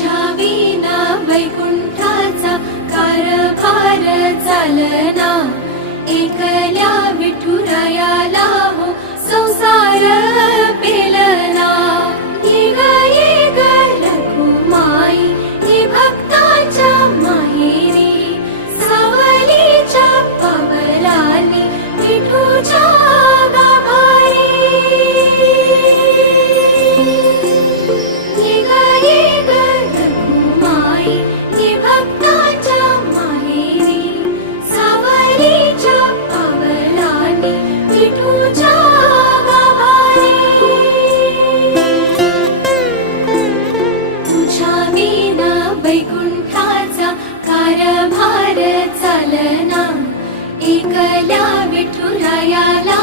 तुझ्या विना वैकुंठाचा कारभार चालना, एकल्या विठुरायाला हो संसार पेलना। ये ग रघुमाई ये भक्ताच्या माहेरी, सावलीच्या पवलानी विठूच्या गाभारी। ये ग रघुमाई ये भक्ताच्या माहेरी, सावलीच्या पवलानी विठूच्या गाभारी। तुझ्या विना वैकुंठाचा कारभार चालना, एकल्या विठुरायाला